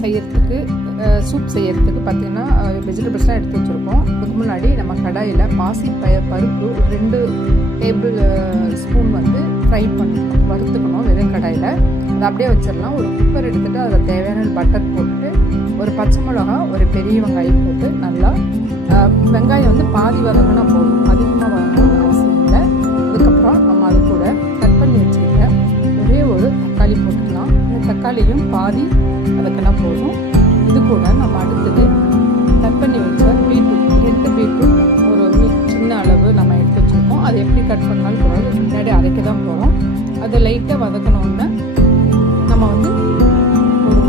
செய்யறதுக்கு சூப் செய்யறதுக்கு பார்த்திங்கன்னா வெஜிடபிள்ஸ்லாம் எடுத்து வச்சுருக்கோம். அதுக்கு முன்னாடி நம்ம கடாயில் பருப்பு 2 டேபிள் ஸ்பூன் வந்து ஃப்ரை பண்ணிக்கணும், வறுத்துக்கணும் வெறும் கடாயில். அதை அப்படியே வச்சிடலாம். ஒரு குக்கர் எடுத்துகிட்டு அதில் தேவையான பட்டர் போட்டுட்டு ஒரு பச்சை மிளகா, ஒரு பெரிய வெங்காயம் போட்டு நல்லா வெங்காயம் வந்து பாதி வதங்கினா போதும், அதிகமாக வதங்கணும்னு அவசியம் இல்லை. அதுக்கப்புறம் நம்ம அது கூட கட் பண்ணி வச்சுருக்க ஒரே ஒரு தக்காளி போட்டுக்கலாம். இந்த தக்காளியும் பாதி வதக்கினா போதும். இது கூட நம்ம அடுத்தது கட் பண்ணி வச்ச பீட்ரூட், 2 பீட்ரூட் ஒரு சின்ன அளவு நம்ம எடுத்து வச்சுருக்கோம். அது எப்படி கட் பண்ணாலும் போகிறோம், முன்னாடி அரைக்க தான் போகிறோம். அதை லைட்டாக வதக்கணுன்னு நம்ம வந்து ஒரு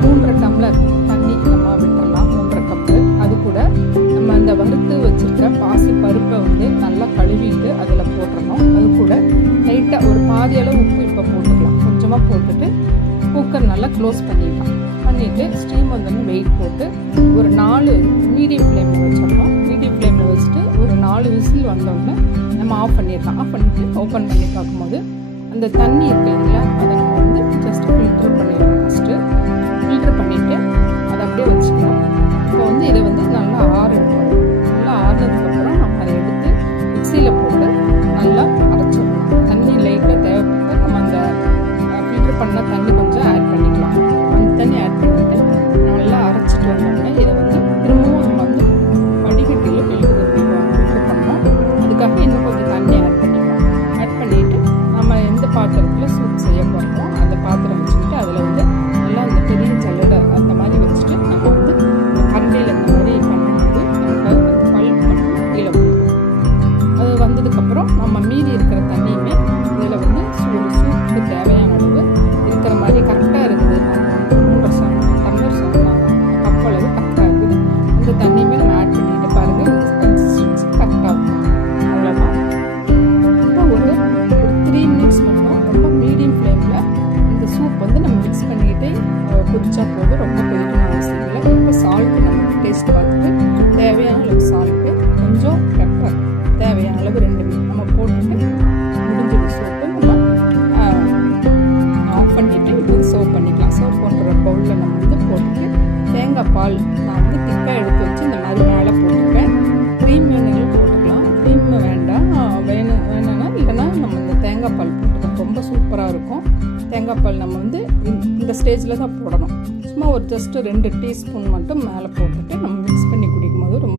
3.5 டம்ளர் தண்ணி நம்ம விட்டுடலாம், 3.5 கப்பு. அது கூட நம்ம அந்த வறுத்து வச்சுருக்க பாசி பருப்பை வந்து நல்லா கழுவிட்டு அதில் போட்டுடணும். அது கூட லைட்டாக ஒரு பாதி அளவு உப்பு இப்போ போட்டுக்கலாம், கொஞ்சமாக போட்டுட்டு குக்கர் நல்லா க்ளோஸ் பண்ணிடலாம். பண்ணிவிட்டு ஸ்டீம் வந்து வெயிட் போட்டு ஒரு 4 மீடியம் ஃப்ளேமில் வச்சிடணும். மீடியம் ஃப்ளேமில் வச்சுட்டு ஒரு 4 விசில் வந்தோடனே நம்ம ஆஃப் பண்ணிடலாம். ஆஃப் பண்ணிவிட்டு ஓப்பன் பண்ணி பார்க்கும்போது அந்த தண்ணி இருக்குது இல்லைங்களா, அதை நம்ம வந்து ஜஸ்ட் ஃபில்டர் பண்ணிடணும். ஃபஸ்ட்டு ஃபில்டர் பண்ணிவிட்டு அதை அப்படியே வச்சுக்கலாம். இப்போ வந்து இதை வந்து நல்லா ஆறணும். நல்லா ஆறுனதுக்கப்புறம் நம்ம அதை எடுத்து மிக்சியில் போட்டு நல்லா அரைச்சிடணும். தண்ணி லைட்டாக தேவைப்பட்டு நம்ம அந்த ஃபில்டர் பண்ண தண்ணி கொஞ்சம் ஆட் பண்ணிக்கலாம். அந்த தண்ணி ஆட் பண்ணிவிட்டு நல்லா அரைச்சிட்டு வந்தோம்னா இதை வந்து திரும்பவும் நம்ம வந்து வடிகட்டியில் ஃபில்டர் பண்ணோம். அதுக்காக இன்னும் கொஞ்சம் தண்ணி ஆட் பண்ணிக்கலாம். ஆட் பண்ணிவிட்டு நம்ம எந்த பாத்திரத்தில் சூப் செய்ய போகிறோமோ அந்த பாத்திரம் வச்சுக்கிட்டு அதில் வந்து நல்லா அந்த பெரிய ஜல்லடை அந்த மாதிரி வச்சுட்டு நம்ம வந்து கரண்டியில் இந்த மாதிரி பண்ணும்போது நமக்கு அந்த பல்ப் மட்டும் கீழே போகும். அது வந்ததுக்கப்புறம் நம்ம மீதி இருக்கிற தண்ணியுமே இதில் வந்து ஒரு சூப்புக்கு தேவையான அளவு இருக்கிற மாதிரி கரெக்டாக இருக்குது. 3 டம்ளர் கப் அளவு கரெக்டாக இருக்குது. அந்த தண்ணியுமே நம்ம ஆட் பண்ணிட்டு பாருங்கள், இந்த கன்சிஸ்டன்சி கரெக்டாக இருக்கும். அவ்வளோதான். இப்போ ஒரு 3 மினிட்ஸ் மட்டும் ரொம்ப மீடியம் ஃப்ளேமில் இந்த சூப் வந்து நம்ம மிக்ஸ் பண்ணிக்கிட்டு கொதிச்சா போதும், ரொம்ப கொதிக்கணும் அவசியம் இல்லை. இப்போ சால்ட்டு நம்ம டேஸ்ட் பார்த்துட்டு தேவையான அளவு சால்ட்டு, கொஞ்சம் பெப்பர் தேவையான அளவு 2 நம்ம போட்டுட்டு முடிஞ்சது சூப்பு நம்ம ஆஃப் பண்ணிவிட்டு இப்போ சர்வ் பண்ணிக்கலாம். சர்வ் பண்ணுற பவுலில் நம்ம வந்து போட்டுட்டு தேங்காய் பால் நான் வந்து திக்காக எடுத்து வச்சு இந்த மாதிரி மேலே போட்டுருக்கேன். க்ரீம் வேணுங்களும் போட்டுக்கலாம், க்ரீம் வேண்டாம் வேணும்னா இல்லைன்னா நம்ம இந்த தேங்காய் பால் போட்டுக்கலாம், ரொம்ப சூப்பராக இருக்கும். தேங்காய் பால் நம்ம வந்து இந்த ஸ்டேஜில் தான் போடணும். சும்மா ஒரு ஜஸ்ட்டு 2 டீஸ்பூன் மட்டும் மேலே போட்டுக்கலாம்.